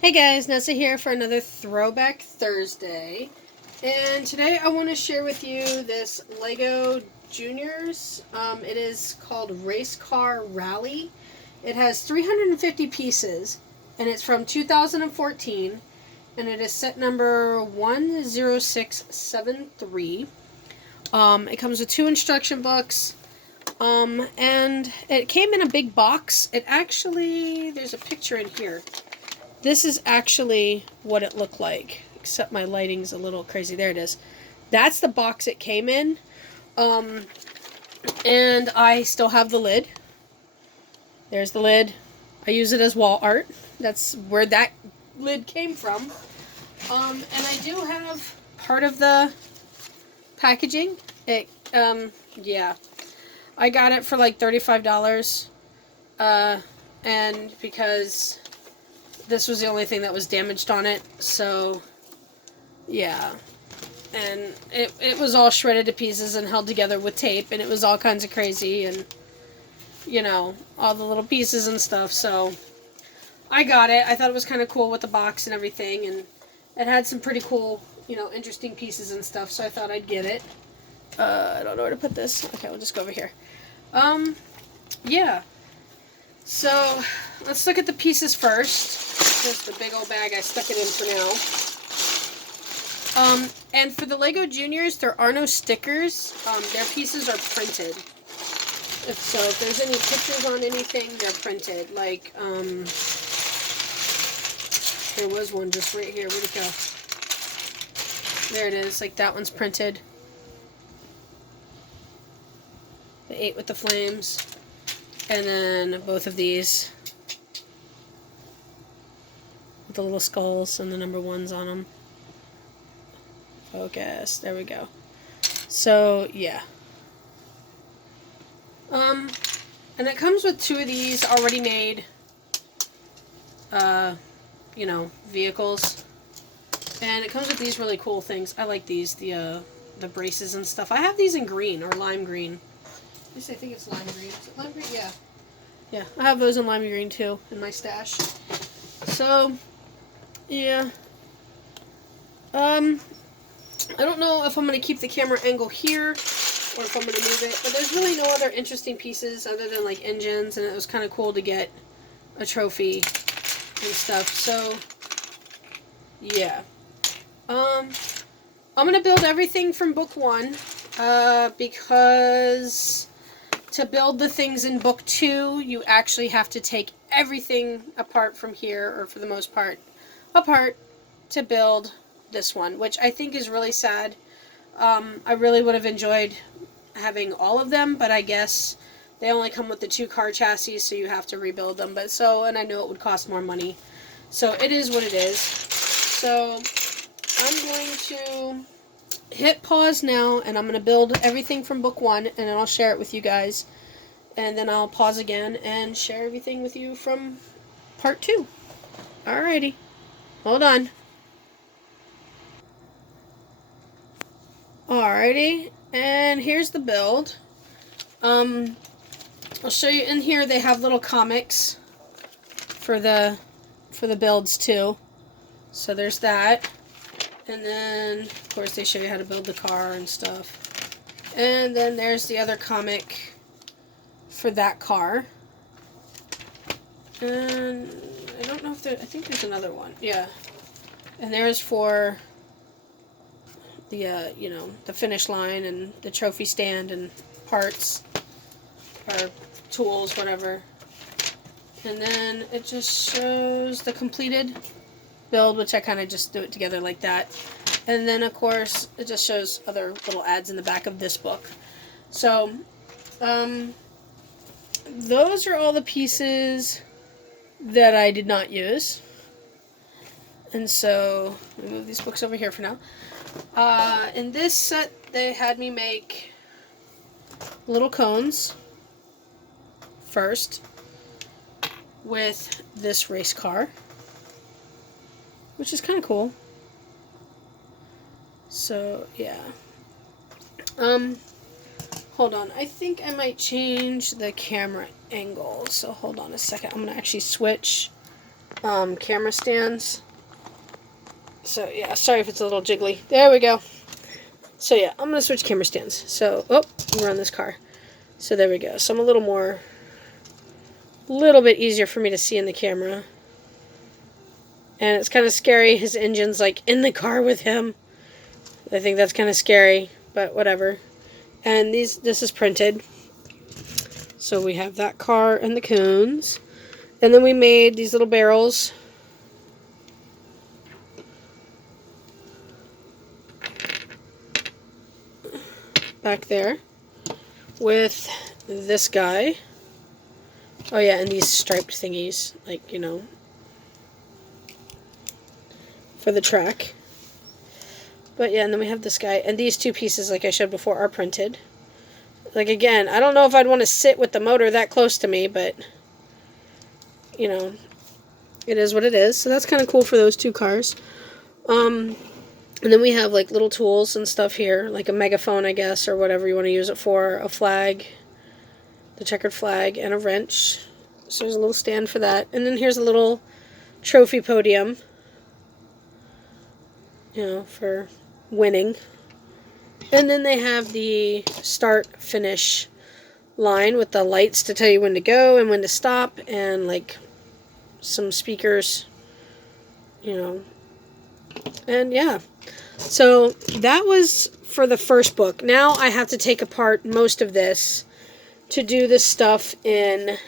Hey guys, Nessa here for another Throwback Thursday. And today I want to share with you this Lego Juniors. It is called Race Car Rally. It has 350 pieces and it's from 2014 and it is set number 10673. It comes with 2 instruction books. And it came in a big box. There's a picture in here. This is actually what it looked like, except my lighting's a little crazy. There it is. That's the box it came in. And I still have the lid. There's the lid. I use it as wall art. That's where that lid came from. And I do have part of the packaging. Yeah. I got it for like $35. And because this was the only thing that was damaged on it, so yeah. And it was all shredded to pieces and held together with tape, and it was all kinds of crazy, and you know, all the little pieces and stuff. So I got it. I thought it was kind of cool with the box and everything, and it had some pretty cool, interesting pieces and stuff, so I thought I'd get it. I don't know where to put this. Okay, we'll just go over here. Yeah. So let's look at the pieces first. Just the big old bag I stuck it in for now. And for the Lego Juniors, there are no stickers. Their pieces are printed. If there's any pictures on anything, they're printed. Like, there was one just right here. Where'd it go? There it is. Like, that one's printed. The 8 with the flames. And then both of these. With the little skulls and the number 1s on them. Focus. There we go. So, yeah. And it comes with 2 of these already made, vehicles. And it comes with these really cool things. I like these, the braces and stuff. I have these in green, or lime green. At least I think it's lime green. Is it lime green? Yeah. Yeah, I have those in lime green too, in my stash. So, yeah. I don't know if I'm going to keep the camera angle here, or if I'm going to move it, but there's really no other interesting pieces other than, like, engines, and it was kind of cool to get a trophy and stuff, so, yeah. I'm going to build everything from book 1, because to build the things in book 2, you actually have to take everything apart from here, or for the most part, apart to build this one, which I think is really sad. I really would have enjoyed having all of them, but I guess they only come with the 2 car chassis, so you have to rebuild them. And I know it would cost more money. So it is what it is. So I'm going to hit pause now, and I'm going to build everything from book 1, and then I'll share it with you guys. And then I'll pause again and share everything with you from part 2. Alrighty. Hold on. Alrighty. And here's the build. I'll show you in here. They have little comics for the builds too. So there's that. And then, of course, they show you how to build the car and stuff. And then there's the other comic for that car. And I don't know if I think there's another one. Yeah. And there's for the, the finish line and the trophy stand and parts or tools, whatever. And then it just shows the completed build, which I kind of just do it together like that. And then, of course, it just shows other little ads in the back of this book. So, those are all the pieces that I did not use. And so, let me move these books over here for now. In this set, they had me make little cones first with this race car, which is kind of cool. So, yeah. Hold on. I think I might change the camera angle. So, hold on a second. I'm going to actually switch camera stands. So yeah, sorry if it's a little jiggly. There we go. So yeah, I'm going to switch camera stands. So, oh, we're on this car. So there we go. So I'm a little bit easier for me to see in the camera. And it's kind of scary. His engine's like in the car with him. I think that's kind of scary, but whatever. And this is printed. So we have that car and the cones. And then we made these little barrels. Back there. With this guy. Oh yeah, and these striped thingies. Like, you know, for the track. But yeah, and then we have this guy. And these two pieces, like I showed before, are printed. Like, again, I don't know if I'd want to sit with the motor that close to me, but, you know, it is what it is. So that's kind of cool for those two cars. And then we have, like, little tools and stuff here, like a megaphone, I guess, or whatever you want to use it for, a flag, the checkered flag, and a wrench. So there's a little stand for that. And then here's a little trophy podium, you know, for winning. And then they have the start-finish line with the lights to tell you when to go and when to stop, and, like, some speakers, you know. And, yeah. So, that was for the first book. Now I have to take apart most of this to do this stuff in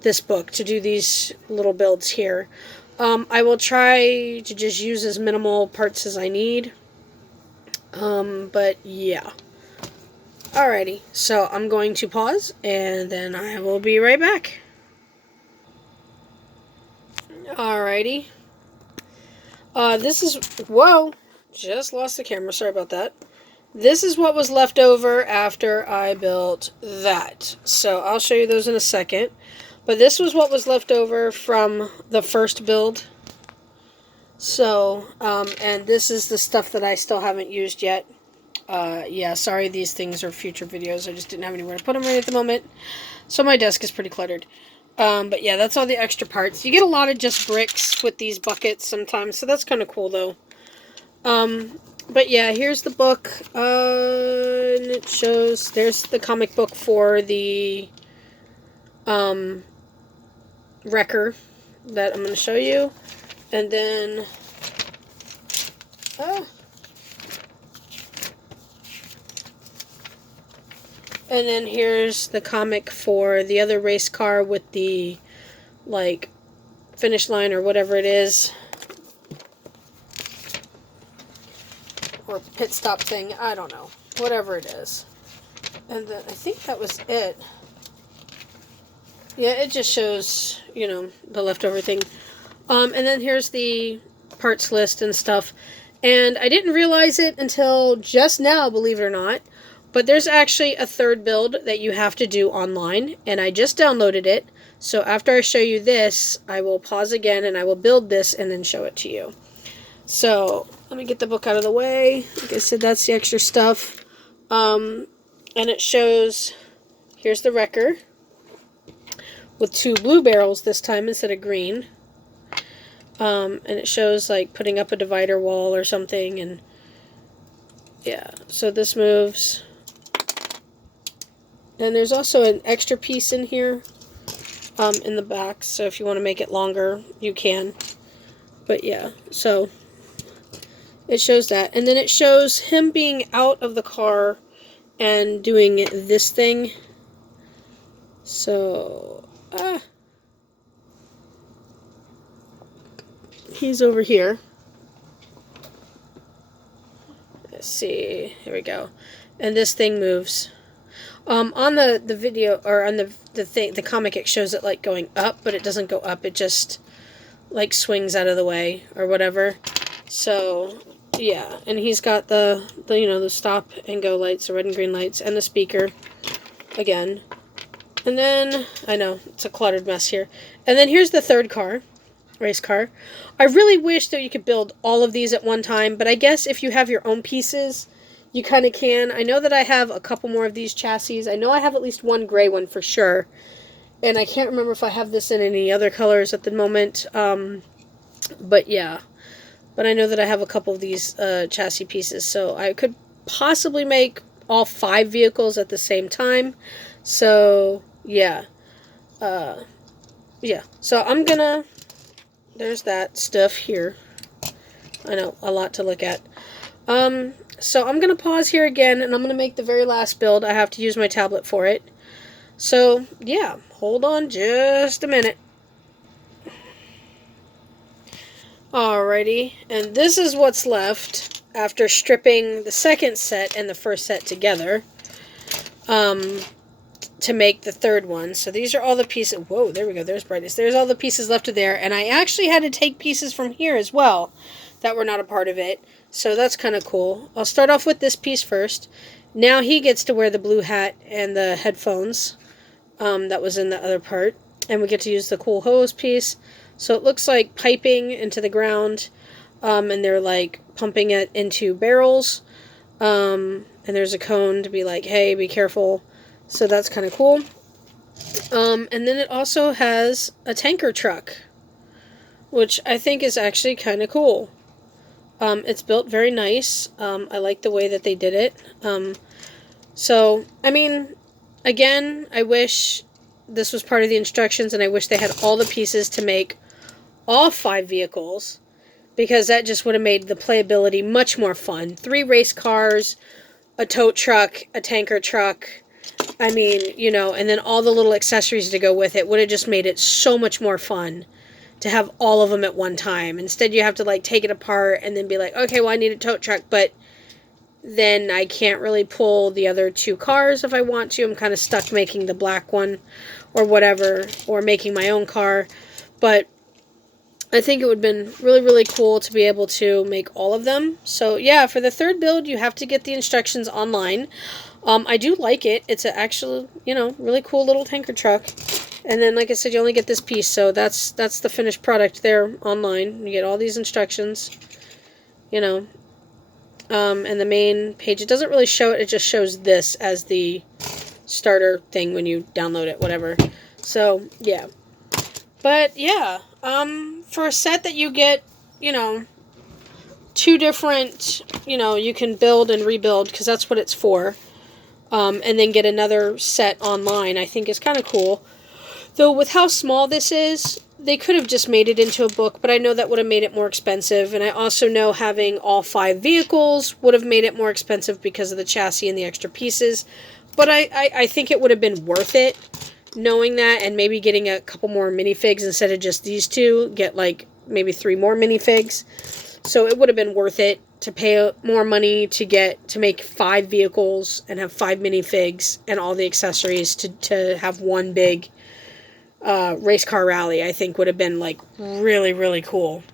this book, to do these little builds here. I will try to just use as minimal parts as I need. But yeah. Alrighty, so I'm going to pause, and then I will be right back. Alrighty. This is, whoa, just lost the camera, sorry about that. This is what was left over after I built that. So I'll show you those in a second. But this was what was left over from the first build. So, and this is the stuff that I still haven't used yet. Yeah, sorry, these things are future videos. I just didn't have anywhere to put them right at the moment. So my desk is pretty cluttered. But yeah, that's all the extra parts. You get a lot of just bricks with these buckets sometimes, so that's kind of cool, though. But yeah, here's the book. And it shows, there's the comic book for the, wrecker that I'm going to show you. And then, and then here's the comic for the other race car with the, like, finish line or whatever it is. Or pit stop thing, I don't know. Whatever it is. And then I think that was it. Yeah, it just shows, you know, the leftover thing. And then here's the parts list and stuff. And I didn't realize it until just now, believe it or not. But there's actually a third build that you have to do online. And I just downloaded it. So after I show you this, I will pause again and I will build this and then show it to you. So let me get the book out of the way. Like I said, that's the extra stuff. And it shows, here's the wrecker. With 2 blue barrels this time instead of green. And it shows, like, putting up a divider wall or something, and yeah, so this moves. And there's also an extra piece in here, in the back, so if you want to make it longer, you can. But yeah, so it shows that. And then it shows him being out of the car and doing this thing. So, he's over here. Let's see. Here we go. And this thing moves. On the video, or on the comic, it shows it like going up, but it doesn't go up. It just like swings out of the way or whatever. So yeah, and he's got the you know, the stop and go lights, the red and green lights, and the speaker again. And then, I know, it's a cluttered mess here. And then here's the third car, race car. I really wish that you could build all of these at one time, but I guess if you have your own pieces, you kind of can. I know that I have a couple more of these chassis. I know I have at least one gray one for sure. And I can't remember if I have this in any other colors at the moment. But yeah. But I know that I have a couple of these chassis pieces, so I could possibly make all 5 vehicles at the same time. So, yeah. Yeah. So I'm gonna... There's that stuff here. I know, a lot to look at. So I'm gonna pause here again, and I'm gonna make the very last build. I have to use my tablet for it. So, yeah. Hold on just a minute. Alrighty, and this is what's left after stripping the second set and the first set together to make the third one. So these are all the pieces. Whoa, there we go. There's brightness. There's all the pieces left of there, and I actually had to take pieces from here as well that were not a part of it. So that's kind of cool. I'll start off with this piece first. Now he gets to wear the blue hat and the headphones that was in the other part, and we get to use the cool hose piece. So it looks like piping into the ground, and they're like pumping it into barrels, and there's a cone to be like, hey, be careful. So that's kind of cool. And then it also has a tanker truck, which I think is actually kind of cool. It's built very nice. I like the way that they did it. So, I mean, again, I wish this was part of the instructions, and I wish they had all the pieces to make all 5 vehicles, because that just would have made the playability much more fun. 3 race cars, a tow truck, a tanker truck. I mean, you know, and then all the little accessories to go with it would have just made it so much more fun to have all of them at one time. Instead, you have to, like, take it apart and then be like, okay, well, I need a tow truck, but then I can't really pull the other 2 cars if I want to. I'm kind of stuck making the black one or whatever, or making my own car. But I think it would have been really, really cool to be able to make all of them. So, yeah, for the third build, you have to get the instructions online. I do like it. It's an actual, you know, really cool little tanker truck. And then, like I said, you only get this piece. So that's the finished product there online. You get all these instructions, you know. And the main page, it doesn't really show it. It just shows this as the starter thing when you download it, whatever. So, yeah. But, yeah. For a set that you get, you know, 2 different, you know, you can build and rebuild, because that's what it's for. And then get another set online, I think is kind of cool. Though with how small this is, they could have just made it into a book, but I know that would have made it more expensive. And I also know having all 5 vehicles would have made it more expensive because of the chassis and the extra pieces. But I think it would have been worth it, knowing that, and maybe getting a couple more minifigs instead of just these 2. Get like maybe 3 more minifigs. So it would have been worth it to pay more money to make 5 vehicles and have 5 minifigs and all the accessories to have one big race car rally. I think would have been like really, really cool.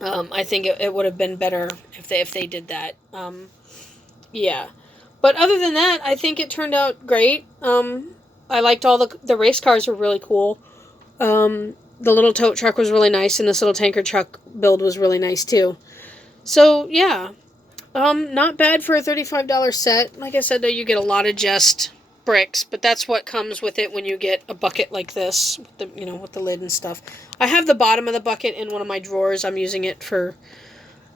I think it would have been better if they did that. Yeah. But other than that, I think it turned out great. I liked all the race cars were really cool. The little tow truck was really nice, and this little tanker truck build was really nice too. So, yeah. Not bad for a $35 set. Like I said, though, you get a lot of just bricks, but that's what comes with it when you get a bucket like this, with the, you know, with the lid and stuff. I have the bottom of the bucket in one of my drawers. I'm using it for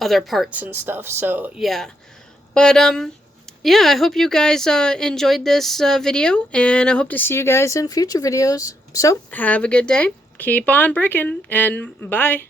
other parts and stuff, so, yeah. But, yeah, I hope you guys enjoyed this video, and I hope to see you guys in future videos. So, have a good day. Keep on bricking, and bye.